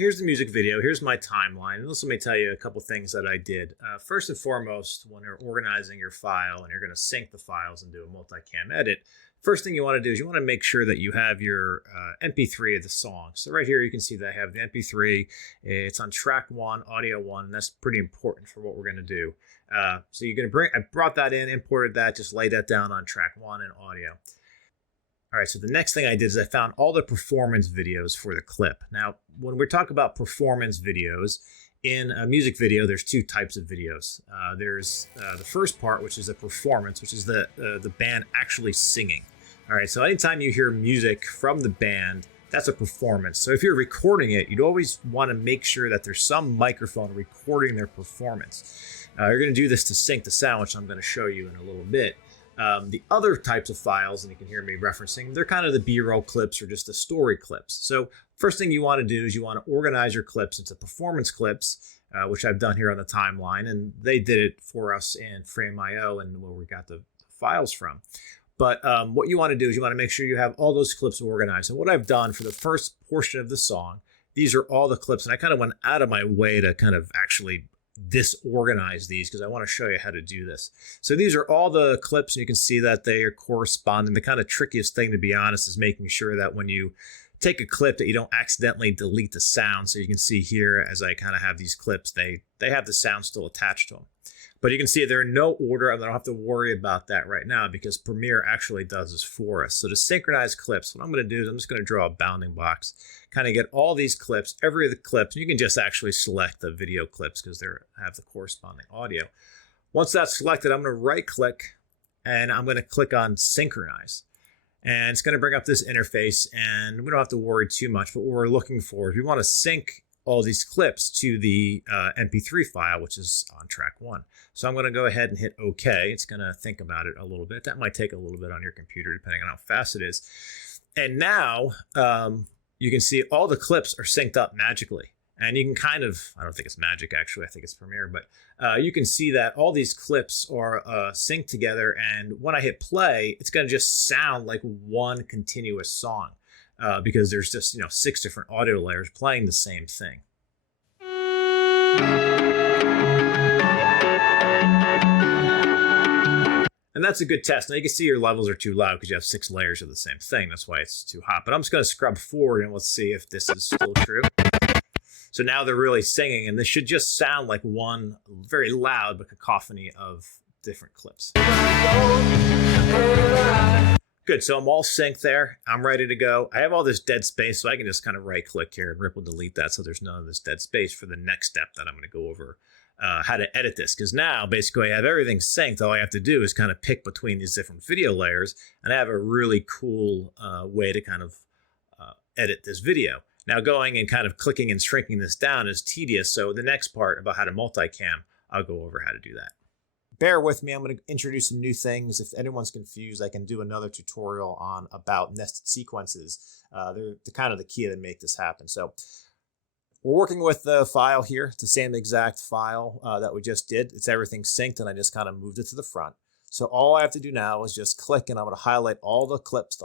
here's the music video. Here's my timeline. And let me tell you a couple things that I did. First and foremost, when you're organizing your file and you're going to sync the files and do a multicam edit, first thing you want to do is you want to make sure that you have your MP3 of the song. So right here, you can see that I have the MP3. It's on track 1, audio 1, and that's pretty important for what we're going to do. So you're going to I brought that in, imported that, just lay that down on track 1 and audio. All right, so the next thing I did is I found all the performance videos for the clip. Now, when we're talking about performance videos, in a music video, there's two types of videos. There's the first part, which is a performance, which is the band actually singing. All right, so anytime you hear music from the band, that's a performance. So if you're recording it, you'd always want to make sure that there's some microphone recording their performance. You're going to do this to sync the sound, which I'm going to show you in a little bit. The other types of files, and you can hear me referencing, they're kind of the B-roll clips or just the story clips. So first thing you want to do is you want to organize your clips into performance clips, which I've done here on the timeline, and they did it for us in Frame.io and where we got the files from. But what you want to do is you want to make sure you have all those clips organized. And what I've done for the first portion of the song, these are all the clips, and I kind of went out of my way to kind of actually disorganize these because I want to show you how to do this. So these are all the clips, and you can see that they are corresponding. The kind of trickiest thing, to be honest, is making sure that when you take a clip that you don't accidentally delete the sound. So you can see here as I kind of have these clips, they have the sound still attached to them. But you can see they're in no order, and I don't have to worry about that right now because Premiere actually does this for us. So to synchronize clips, what I'm going to do is I'm just going to draw a bounding box, kind of get all these clips, every of the clips. You can just actually select the video clips because they have the corresponding audio. Once that's selected, I'm going to right click and I'm going to click on synchronize. And it's going to bring up this interface, and we don't have to worry too much. But what we're looking for is we want to sync all these clips to the MP3 file, which is on track 1. So I'm going to go ahead and hit OK. It's going to think about it a little bit. That might take a little bit on your computer, depending on how fast it is. And now you can see all the clips are synced up magically. And you can kind of, I don't think it's magic, actually. I think it's Premiere. But you can see that all these clips are synced together. And when I hit play, it's going to just sound like one continuous song. Because there's just 6 different audio layers playing the same thing. And that's a good test. Now you can see your levels are too loud because you have 6 layers of the same thing. That's why it's too hot. But I'm just going to scrub forward and let's see if this is still true. So now they're really singing, and this should just sound like one very loud but cacophony of different clips. Good, so I'm all synced there. I'm ready to go. I have all this dead space, so I can just kind of right click here and ripple delete that so there's none of this dead space for the next step that I'm going to go over how to edit this. Because now basically I have everything synced. All I have to do is kind of pick between these different video layers, and I have a really cool way to kind of edit this video. Now going and kind of clicking and shrinking this down is tedious, so the next part about how to multicam, I'll go over how to do that. Bear with me, I'm going to introduce some new things. If anyone's confused, I can do another tutorial on about nested sequences. They're kind of the key to make this happen. So we're working with the file here. It's the same exact file that we just did. It's everything synced, and I just kind of moved it to the front. So all I have to do now is just click, and I'm going to highlight all the clips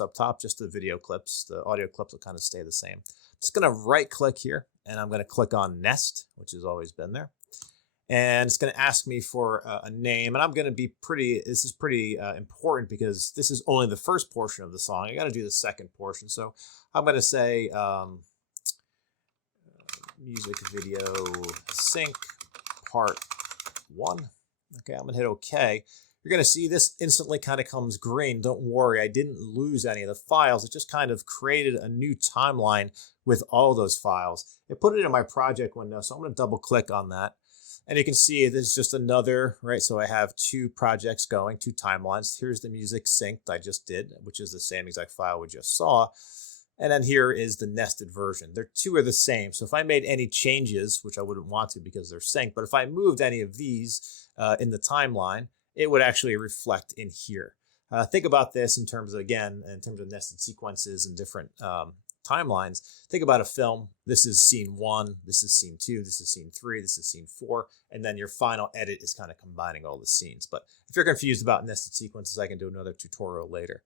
up top, just the video clips. The audio clips will kind of stay the same. I'm just going to right click here, and I'm going to click on Nest, which has always been there. And it's going to ask me for a name, and I'm going to be this is pretty important because this is only the first portion of the song. I got to do the second portion. So I'm going to say music video sync part 1. Okay, I'm going to hit OK. You're going to see this instantly kind of comes green. Don't worry, I didn't lose any of the files. It just kind of created a new timeline with all those files. It put it in my project window, so I'm going to double click on that. And you can see this is just another, right? So I have 2 projects going, 2 timelines. Here's the music synced I just did, which is the same exact file we just saw. And then here is the nested version. They're 2 are the same. So if I made any changes, which I wouldn't want to because they're synced, but if I moved any of these in the timeline, it would actually reflect in here. Think about this in terms of, again, in terms of nested sequences and different timelines. Think about a film. This is scene 1, this is scene 2, this is scene 3, this is scene 4, and then your final edit is kind of combining all the scenes. But if you're confused about nested sequences, I can do another tutorial later.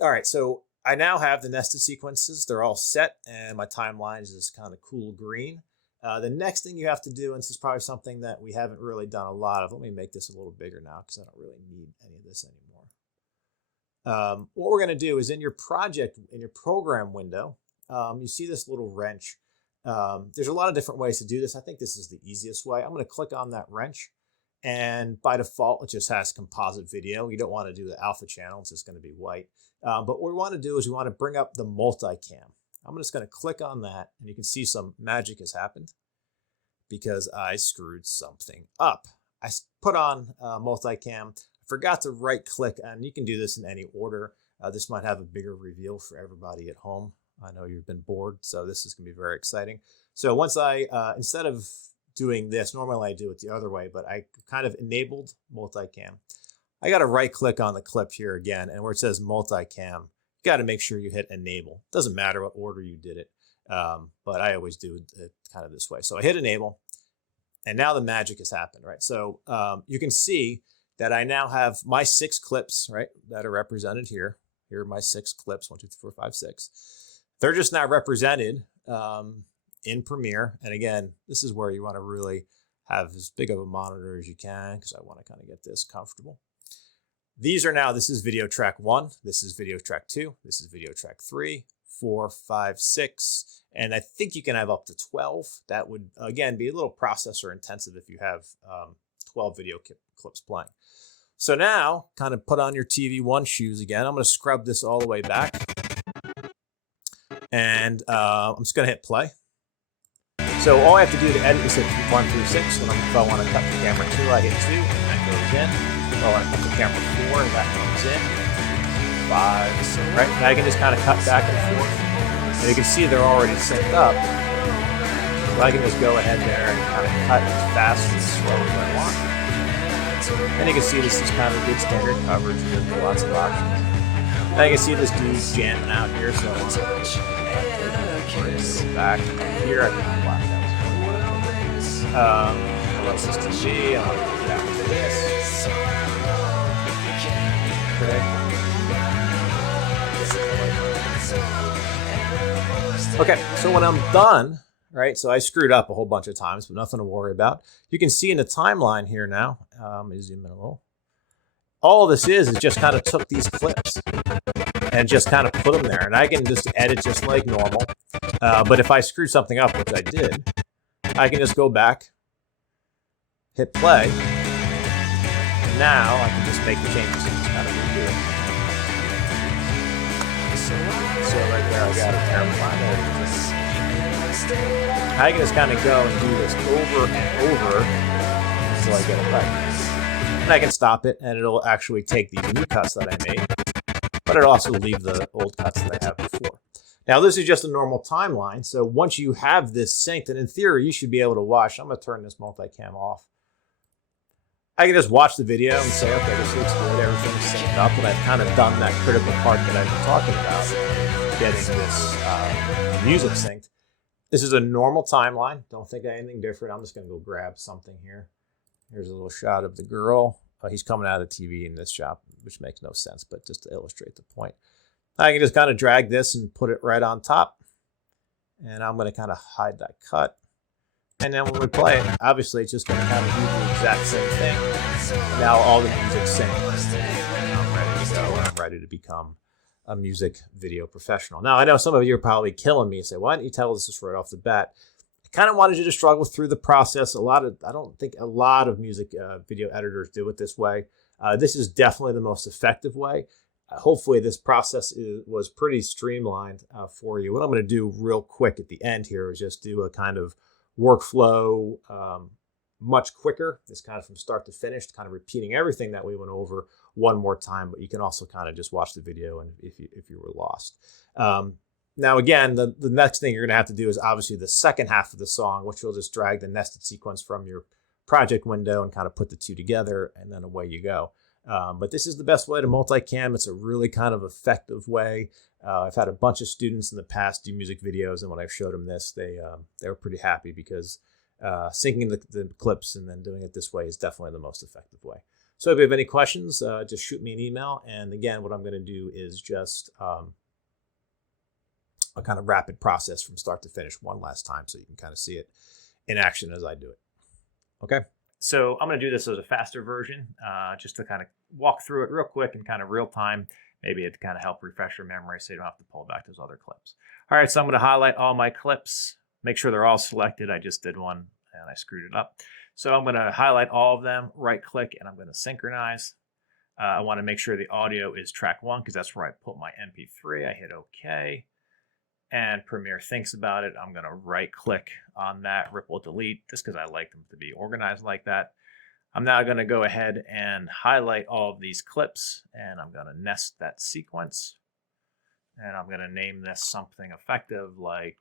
All right, so I now have the nested sequences. They're all set, and my timeline is this kind of cool green. The next thing you have to do, and this is probably something that we haven't really done a lot of. Let me make this a little bigger now because I don't really need any of this anymore. What we're going to do is in your project, in your program window, you see this little wrench. There's a lot of different ways to do this. I think this is the easiest way. I'm going to click on that wrench, and by default, it just has composite video. You don't want to do the alpha channel. It's just going to be white. But what we want to do is we want to bring up the multicam. I'm just going to click on that, and you can see some magic has happened because I screwed something up. I put on multicam, forgot to right click, and you can do this in any order. This might have a bigger reveal for everybody at home. I know you've been bored, so this is going to be very exciting. So once I, instead of doing this, normally I do it the other way, but I kind of enabled multicam. I got to right click on the clip here again, and where it says multicam, you got to make sure you hit enable. Doesn't matter what order you did it, but I always do it kind of this way. So I hit enable, and now the magic has happened, right? So you can see that I now have my 6 clips, right, that are represented here. Here are my 6 clips, 1, 2, 3, 4, 5, 6. They're just now represented in Premiere. And again, this is where you want to really have as big of a monitor as you can because I want to kind of get this comfortable. These are now, this is video track 1, this is video track 2, this is video track 3, 4, 5, 6, and I think you can have up to 12. That would, again, be a little processor intensive if you have 12 video clips playing. So now, kind of put on your TV1 shoes again. I'm going to scrub this all the way back. And I'm just going to hit play. So all I have to do to edit is hit 1 through 6. When if I want to cut the camera 2, I hit 2, and that goes in. If I want to cut the camera 4, that comes in. 5, right? Now I can just kind of cut back and forth. And you can see they're already synced up. So I can just go ahead there and kind of cut as fast and slow as I want. And you can see this is kind of good standard coverage with lots of options. Now you can see this dude jamming out here, so I want to back here. I can black out. What's this TV? I want to go back to this. Okay, so when I'm done, right, so I screwed up a whole bunch of times, but nothing to worry about. You can see in the timeline here now, let me zoom in a little. All this is just kind of took these clips and just kind of put them there. And I can just edit just like normal. But if I screwed something up, which I did, I can just go back, hit play. And now I can just make the changes and just kind of redo it. So right there, I got it there. I can just kind of go and do this over and over until I get it right. And I can stop it, and it'll actually take these new cuts that I made, but it'll also leave the old cuts that I have before. Now, this is just a normal timeline, so once you have this synced, and in theory, you should be able to watch. I'm going to turn this multicam off. I can just watch the video and say, okay, this looks good, everything's synced up, and I've kind of done that critical part that I've been talking about, getting this music synced. This is a normal timeline. Don't think of anything different. I'm just going to go grab something here. Here's a little shot of the girl. He's coming out of the TV in this shot, which makes no sense, but just to illustrate the point. I can just kind of drag this and put it right on top. And I'm going to kind of hide that cut. And then when we play it, obviously it's just going to kind of do the exact same thing. Now all the music's synced. And I'm ready to go. I'm ready to become a music video professional. Now, I know some of you are probably killing me and say, why don't you tell us this right off the bat? Kind of wanted you to struggle through the process. I don't think a lot of music video editors do it this way. This is definitely the most effective way. Hopefully this process was pretty streamlined for you. What I'm going to do real quick at the end here is just do a kind of workflow much quicker. This kind of from start to finish, kind of repeating everything that we went over one more time, but you can also kind of just watch the video and if you were lost. Now, again, the next thing you're going to have to do is obviously the second half of the song, which you'll just drag the nested sequence from your project window and kind of put the two together, and then away you go. But this is the best way to multicam. It's a really kind of effective way. I've had a bunch of students in the past do music videos, and when I showed them this, they were pretty happy because syncing the clips and then doing it this way is definitely the most effective way. So if you have any questions, just shoot me an email. And again, what I'm going to do is just a kind of rapid process from start to finish one last time so you can kind of see it in action as I do it. Okay. So I'm going to do this as a faster version, just to kind of walk through it real quick and kind of real time. Maybe it kind of help refresh your memory so you don't have to pull back those other clips. All right, so I'm going to highlight all my clips, make sure they're all selected. I just did one and I screwed it up. So I'm going to highlight all of them, right click, and I'm going to synchronize. I want to make sure the audio is track 1 because that's where I put my MP3. I hit OK. And Premiere thinks about it. I'm going to right click on that, ripple delete, just because I like them to be organized like that. I'm now going to go ahead and highlight all of these clips, and I'm going to nest that sequence. And I'm going to name this something effective like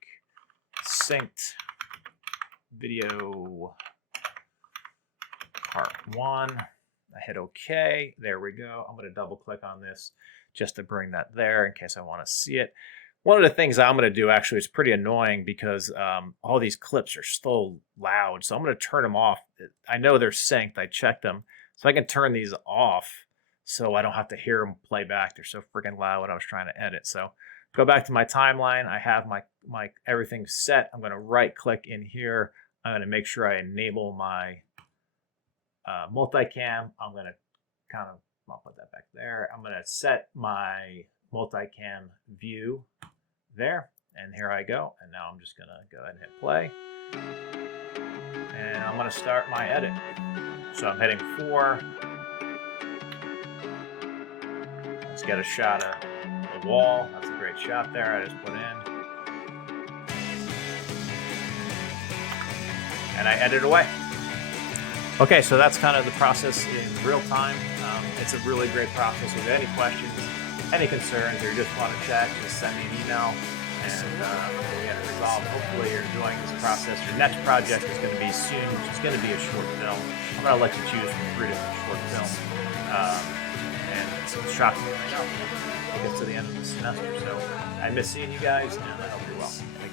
synced video part 1. I hit OK. There we go. I'm going to double click on this just to bring that there in case I want to see it. One of the things I'm going to do actually is pretty annoying because all these clips are so loud. So I'm going to turn them off. I know they're synced. I checked them. So I can turn these off so I don't have to hear them play back. They're so freaking loud when I was trying to edit. So go back to my timeline. I have my everything set. I'm going to right click in here. I'm going to make sure I enable my multicam. I'm going to I'll put that back there. I'm going to set my multicam view there, and here I go. And now I'm just gonna go ahead and hit play, and I'm gonna start my edit. So I'm hitting 4. Let's get a shot of the wall. That's a great shot there I just put in, and I edit away. Okay, so that's kind of the process in real time. It's a really great process. If you have any questions, any concerns, or you just want to chat, just send me an email and we'll get it resolved. Hopefully you're enjoying this process. Your next project is going to be soon, which is going to be a short film. I'm going to let you choose from 3 different short films. And it's shocking right now. We'll get to the end of the semester. So I miss seeing you guys, and I hope you're well. Thank you.